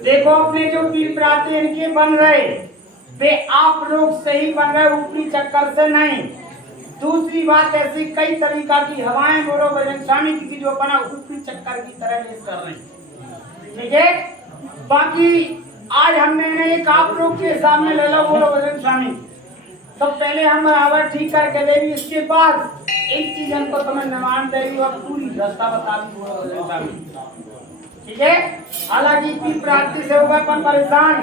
देखो अपने जो पीर प्राते इनके बन रहे वे आप लोग सही बन रहे, ऊपरी चक्कर से नहीं। दूसरी बात, ऐसी कई तरीका की हवाएं बोलो बजरंग स्वामी की जो बना ऊपरी चक्कर की तरह लेस कर रहे हैं, ठीक है। बाकी आज हमने एक आप लोग के सामने ले लो बोलो बजरंग स्वामी, तो पहले हम बराबर ठीक करके देंगे, इसके बाद एक चीज हमको तुम्हें निर्माण देगी और पूरी रास्ता बता दी बोलो बजरंग स्वामी, ठीक है। हालांकि पीर प्राप्ति से होगा अपन परेशान,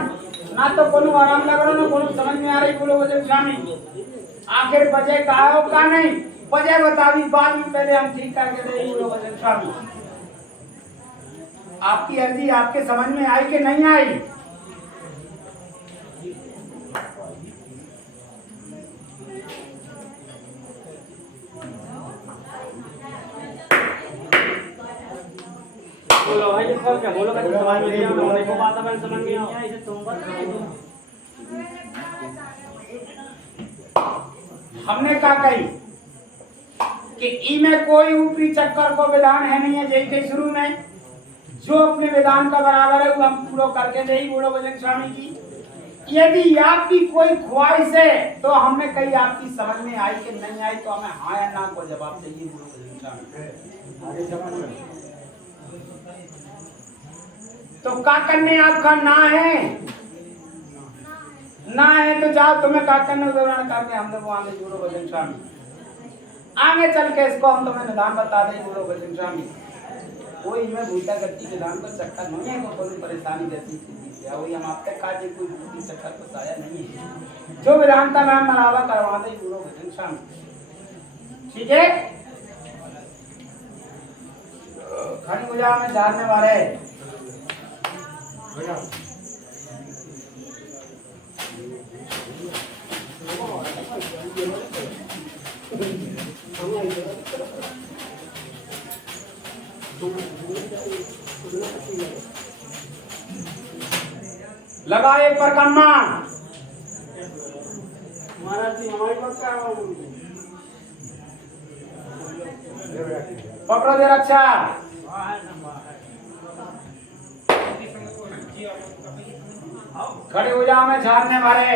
ना तो कोनो आराम लग रहा ना कोनो समझ में आ रही बोलो बजरंग स्वामी। आखिर वजह कहा हो का नहीं, वजह बता दी, बाद में पहले हम ठीक करके देंगे बोलो बजरंग स्वामी। आपकी अर्जी आपके समझ में आई कि नहीं आई? बोलो भाई देखो क्या बोलो कैसे समझ में नहीं आ देखो बात अपन समझ में नहीं आई, इसे तुम बताओ। हमने क्या कही कि ई में कोई ऊपरी चक्कर को विधान है नहीं है, जैसे शुरू में जो अपने विधान का बराबर है वो हम पूरा करके दे ही बोलो बजरंग स्वामी की। यदि आपकी कोई ख्वाहिश है तो हमने कही आपकी समझ में आई कि नहीं आई, तो हमें हाँ या ना को जवाब चाहिए बोलो बजरंग स्वामी। तो क्या करने आपका ना है, ना है तो जाओ, तुम्हें क्या करने उदाहरण करके हम लोग आगे बोलो बजरंग स्वामी। आगे चल के इसको हम तुम्हें निदान बता दें बोलो बजरंग स्वामी। कोई में भूता गति विधान पर चक्कर नहीं है, कोई परेशानी जैसी है वही हम आपके काजे कोई भूती चक्कर तो साया नहीं है, जो विधान था मैं मरावा करवा दे बोलो बजरंग स्वामी, ठीक है। खड़ी हो जाओ, मैं जानने वाले लगा एक पर कम्मा महाराज जी हमारी बात का पकड़ो दे रक्षा। खड़े हो जाओ, मैं झाड़ने वाले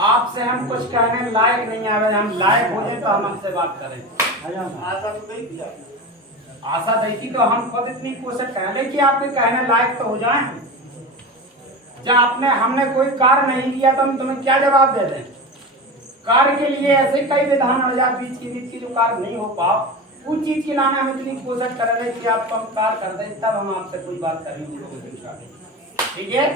आपसे हम कुछ कहने लायक नहीं आवे, हम लायक हो जाए तो हम हमसे बात करें। आशा देखी तो हम खुद इतनी कोशिश कर ले कि आपके कहने लायक तो हो जाए। जब आपने हमने कोई कार्य नहीं किया तो हम तुम्हें क्या जवाब दे दें? कार्य के लिए ऐसे कई विधान हो जाए बीच की जो कार्य नहीं हो पाओ, उस चीज की लाने हम इतनी कोशिश कर रहे कि आपको हम कार्य कर दें, तब हम आपसे कोई बात करेंगे, ठीक है।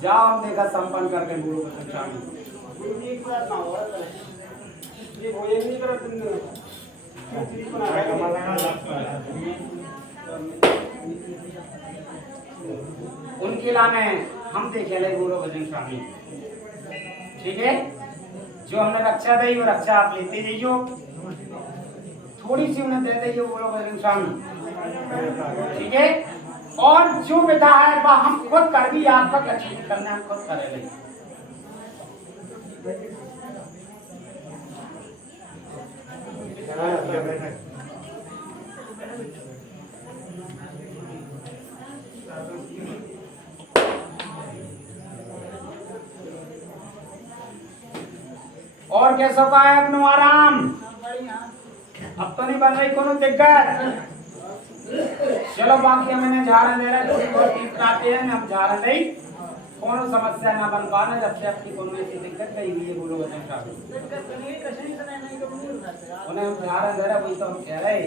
जाओ हम देखा संपन्न करके बोलो बजरंग स्वामी। एक बार ना हो ये वो ये नहीं करा तुमने उनके लाने हम देखे ले बोलो बजरंग स्वामी, ठीक है। जो हमने रक्षा दी वो रक्षा आप लेते जाइयो, थोड़ी सी उन्हें दे दीजिए बोलो बजरंग स्वामी, ठीक है। और जो विधा है वह हम खुद कर भी आपका लक्ष्य करना हम खुद करेंगे। और कैसा का है अपनो आराम? अब तो नहीं बन रही कोनो दिक्कत। चलो बाकी हमने झाड़ दे रहे थोड़ी बहुत ठीक कराते हैं, हम झाड़ नहीं कोनो समस्या ना बन पाना, जब से अपनी कोनो ऐसी दिक्कत कही हुई है बोलो बजरंग स्वामी। उन्हें हम झाड़ दे रहे वही तो हम कह रहे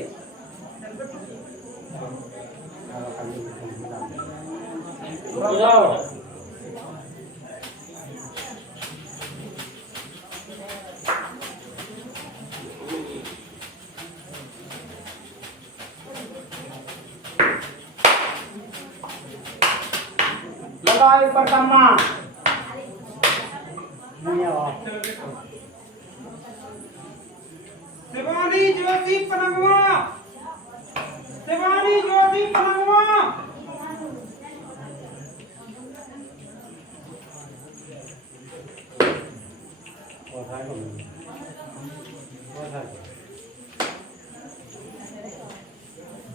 लगाए पर कम्मा शिवानी ज्योति पनगवा, शिवानी ज्योति पनगवा।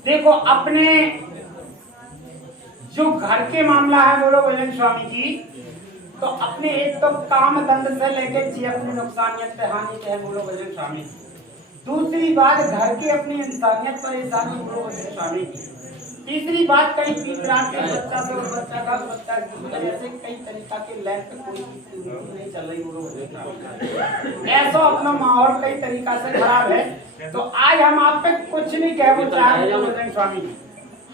देखो अपने जो घर के मामला है बोलो बजरंग स्वामी जी, तो अपने एक तो काम दंड से लेके जी अपने नुकसानियत पे हानि पे है बोलो बजरंग स्वामी जी। दूसरी बात घर की अपनी इंसानियत परेशानी बोलो बजरंग स्वामी जी। तीसरी बात कहीं बीच रात के बच्चा से और बच्चा का बच्चा ऐसे कई तरीका के लैंप पे कोई नहीं चल रही बोलो बजरंग स्वामी। ऐसा अपना माहौल कई तरीका से खराब है, तो आज हम आप पे कुछ नहीं कह वो चाह रहे बजरंग स्वामी जी,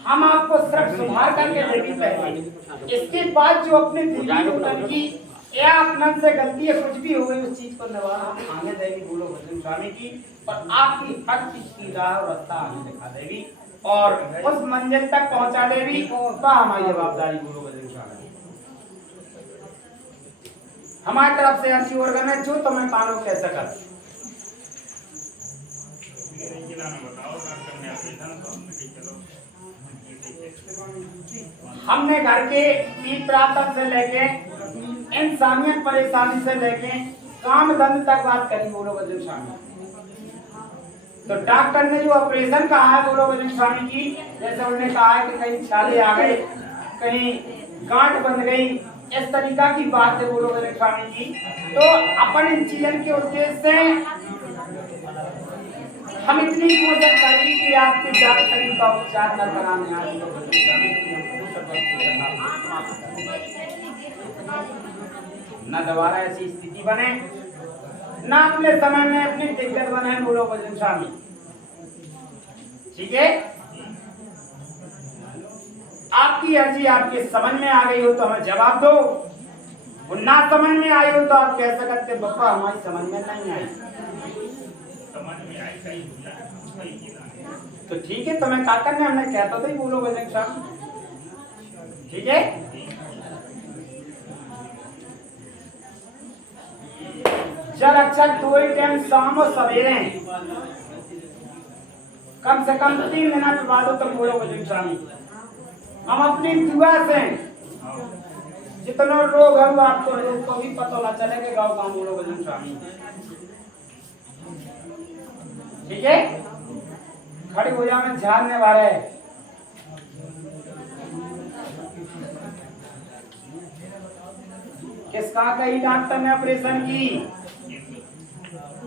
हम आपको सिर्फ सुधार करके देगी पहले। इसके बाद जो अपने दिल की या अपना से गलती है कुछ भी हो गई उस चीज को निवारण हम आगे देगी बोलो बजरंग स्वामी की, और आपकी हर चीज की राह और रास्ता आगे दिखा देगी और उस मंजिल तक पहुंचा देगी। तो हमारी जवाबदारी बोलो बजरंग स्वामी, हमारी तरफ से अच्छी ऑर्गन है जो तुम्हें कानों कह सकत। हमने घर के पीठ प्राप्त से लेके इंसानियत परेशानी से लेके काम धंधे तक बात करी बोलो बजरंग स्वामी। तो डॉक्टर ने जो ऑपरेशन कहा है बोलो बजरंग स्वामी की, जैसे उन्होंने कहा है कि कहीं छाले आ गए, कहीं गांठ बन गई, इस तरीका की बात है बोलो बजरंग स्वामी जी। तो अपन इन चीजों के उद्देश्य से हम इतनी कोशिश करेंगे कि आपके डॉक्टरी का उपचार न कराने आए न दोबारा ऐसी स्थिति बने, ना अपने समय में अपनी दिक्कत बने बोलो बजरंग स्वामी। ठीक है, आपकी अर्जी आपके समझ में आ गई हो तो हमें जवाब दो, और ना समझ में आई हो तो आप कह सकते बप्पा हमारी समझ में नहीं आई। तो ठीक है, तुम्हें क्या करना हमने कहता था ही बोलो बजरंग स्वामी। ठीक है, जल अक्षर 2 टाइम शाम और सवेरे कम से कम 3 मिनट बाद तो बोलो बजरंग स्वामी। हम अपनी दुआ से जितना रोग है वो आपको रोग को भी पता ना चले कि गाँव गाँव बोलो बजरंग स्वामी। ठीक है, खड़ी हो जा में झाड़ने वाले किसका कही डॉक्टर ने ऑपरेशन की,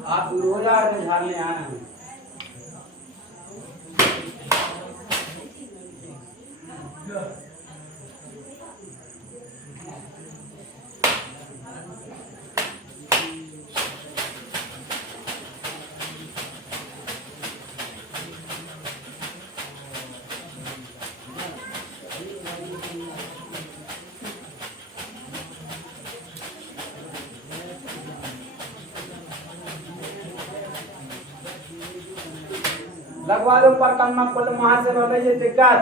आप दूर हो जा झाड़ने आए हैं। लगवा दो पर कम में कुल वहां से बोले ये दिक्कत।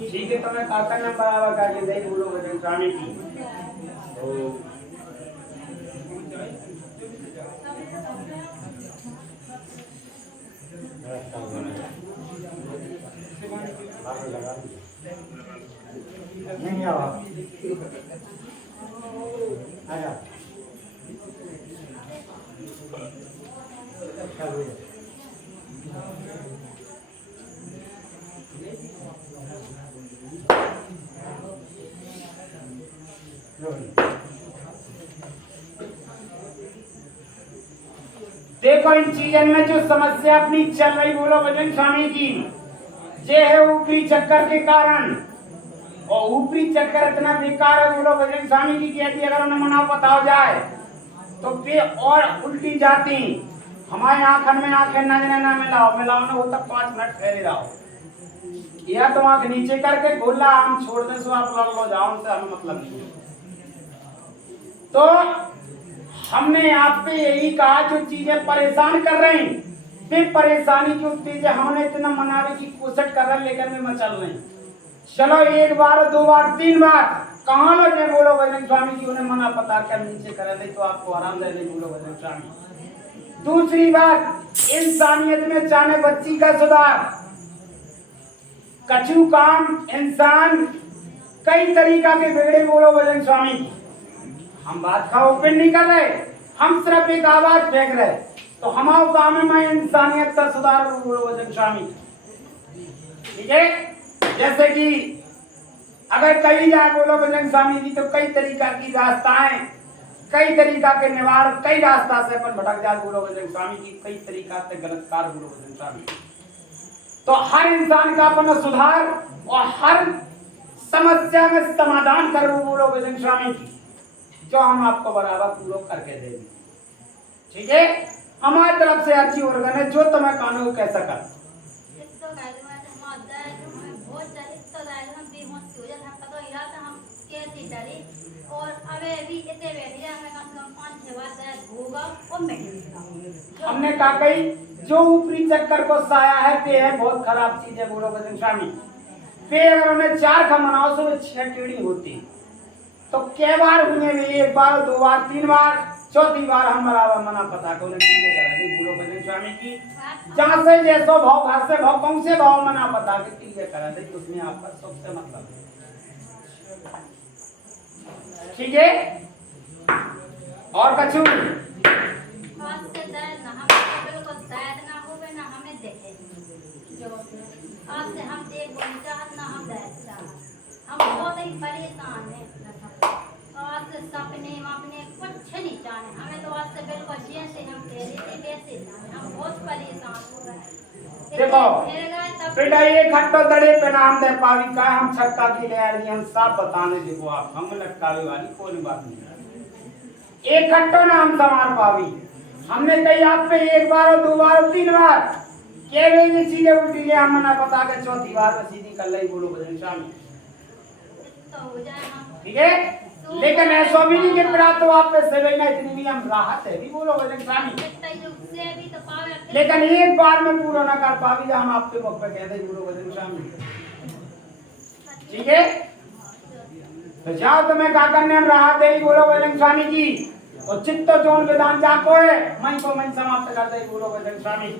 ठीक है, तो मैं काका ने बराबर करके दे बोलो बजरंग स्वामी की। नहीं आओ आजा देखो इन चीजों में जो समस्या अपनी चल रही बोलो बजरंग स्वामी की, ये है ऊपरी चक्कर के कारण। और ऊपरी चक्कर इतना बेकार है बोलो बजरंग स्वामी की, कहती अगर उन्हें मना पता हो जाए तो वे और उल्टी जाती। हमारे आंखन में आंखें नजर ना मिलाओ ना हो तब 5 मिनट ठहरे रहो, या तो आंख नीचे करके गोला हम छोड़ दे सो आप लड़ लो जाओ, उनसे हमें मतलब नहीं। तो हमने आप पे यही कहा जो चीजें परेशान कर रही वे परेशानी की चीजें हमने इतना मनाने की कोशिश कर रहे लेकिन वे मचल नहीं। चलो 1 बार 2 बार 3 बार कहाँ लो जे बोलो बजरंग स्वामी की, उन्हें मना पता कर नीचे करे नहीं तो आपको आराम दे बोलो बजरंग स्वामी। दूसरी बात इंसानियत में चाहे बच्ची का सुधार, कछु काम इंसान कई तरीका के बिगड़े बोलो बजरंग स्वामी। हम बात का ओपन नहीं कर रहे, हम सिर्फ एक आवाज फेंक रहे, तो हमारे काम में मैं इंसानियत का सुधार बोलो बजरंग स्वामी। ठीक है, जैसे कि अगर कही जाए बोलो बजरंग स्वामी जी, तो कई तरीका की रास्ताएं, कई तरीका के निवारण, कई रास्ता से अपन भटक जाए बोलो बजरंग स्वामी की, कई तरीका से गलत कार्य बोलो बजरंग स्वामी। तो हर इंसान का अपना सुधार और हर समस्या में समाधान करो बोलो बजरंग स्वामी की, जो हम आपको बराबर पूरा करके देंगे। ठीक है, हमारी तरफ से अर्जी ऑर्गन है, जो तुम्हें कानून कह सका। हमने कहा कही जो ऊपरी चक्कर को साया है, पे है बहुत खराब चीज है बोलो बजरंग स्वामी। पे अगर उन्हें 4 का मनाओ तो 6 टेढ़ी होती, तो कै बार हुए भी, 1 बार 2 बार 3 बार, चौथी बार हम बराबर मना पता को उन्हें चीजें करा दी बोलो बजरंग स्वामी की। जहाँ से जैसो भाव, घर से भाव, कौन से भाव मना पता के चीजें करा दी, उसमें आपका सबसे मतलब है। ठीक है, और कछु आज से हम देख ना हम हम बहुत ही परेशान हैं। आज से सपने अपने कुछ नहीं चाहे, हमें तो आज से बिल्कुल जैसे हम कह रहे थे वैसे जाने, हम बहुत परेशान हो गए। देखो बेटा, एक हट्टो दड़े पे नाम दे पावी का हम छक्का की ले आ रही, हम सब बताने देखो आप, हम लटकावे वाली कोई बात नहीं। एक हट्टो नाम समार पावी, हमने कही आप पे 1 बार और 2 बार और 3 बार ये चीजें उल्टी ले, हम मना पता के चौथी बार में सीधी कर ली बोलो बजरंग स्वामी। ठीक है, लेकिन ऐसा भी नहीं कि प्राप्त तो आप पे सेवे ना इतनी भी हम राहत है भी बोलो बजरंग स्वामी, लेकिन एक बार में पूरा ना कर पावी जो हम आपके मुख पे कह दे बोलो बजरंग स्वामी। ठीक है, तो जाओ तुम्हें क्या करने हम राहत दे बोलो बजरंग स्वामी की, और चित्त जोन विधान जाको है मैं को मन समाप्त कर दे बोलो बजरंग स्वामी।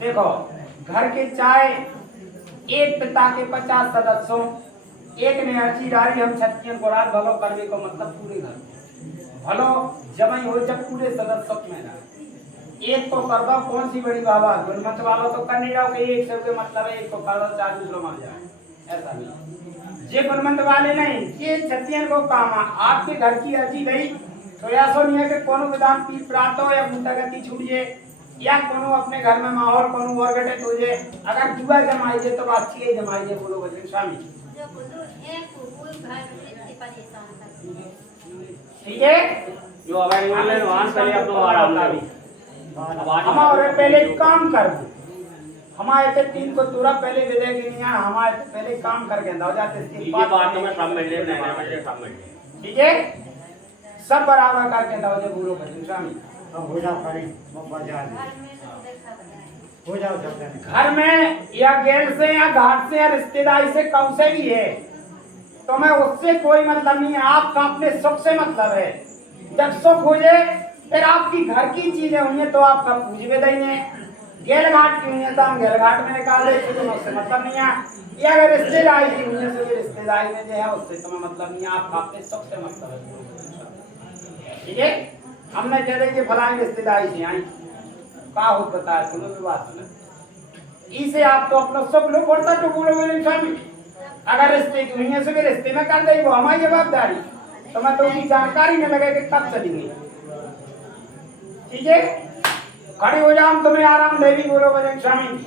देखो घर के चाहे एक पिता के 50 सदस्यों, एक ने अर्जी डाली हम छत्तीस को रात भलो करने को मतलब पूरे घर भलो जमाई हो जब पूरे सदस्य में ना एक को कर दो, कौन सी बड़ी बाबा गुणमत वालों तो कर नहीं रहो कि एक से मतलब है, एक को कर दो 4 दूसरों मार जाए, ऐसा नहीं। जे गुणमत वाले नहीं, ये छत्तीस को काम आपके घर की अर्जी गई तो ऐसा नहीं है कि कोनो विधान पीठ प्राप्त हो या मुंतगति छूट जाए, या कोनो अपने घर में माहौल कोनो और घटित हो जाए, अगर जुआ जमाई जाए तो अच्छी है जमाई जाए बोलो बजरंग स्वामी। ठीक है, जो अगर वाहन करे अब तो हमारे पहले काम कर दो, हमारे से 3 को तुरा पहले विदय की नहीं, हमारे पहले काम करके दो जाते ठीक है, सब बराबर करके दो जो बोलो बजरंग स्वामी। हो जाओ खड़ी हो जाओ घर में या गेट से या घाट से या रिश्तेदारी से कौन से भी है, तो मैं उससे कोई मतलब नहीं है, आपका अपने सुख से मतलब है। जब सुख हो जाए फिर आपकी घर की चीजें हुई है तो आपका पूज भी देंगे, गेल घाट की हुई है तो हम गेल घाट में निकाल देते, तो उससे मतलब नहीं है। या अगर रिश्तेदारी की हुई है तो रिश्तेदारी में जो है उससे तुम्हें मतलब नहीं है, आपका अपने सुख से मतलब है। ठीक है, हमने कह रहे कि फलानी रिश्तेदारी से आई का हो बताया, सुनो भी बात सुनो, इसे आप तो अपना सब लोग बोलता तो बोलो बजरंग स्वामी, अगर रिश्ते की हुई है तो रिश्ते में कर दे, वो हमारी जवाबदारी, तो मैं तो उनकी जानकारी न लगे कि कब चलेंगे। ठीक है, खड़े हो जाओ, तुम्हें आराम देवी बोलो बजरंग स्वामी।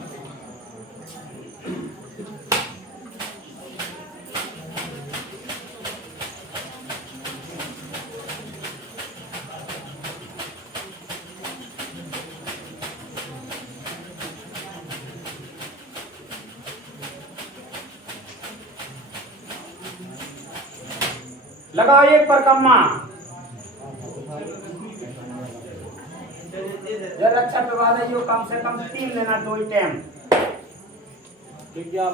लगाओ एक पर कम्मा, रक्षा प्रवाद कम से कम 3 लेना 2 टाइम। भैया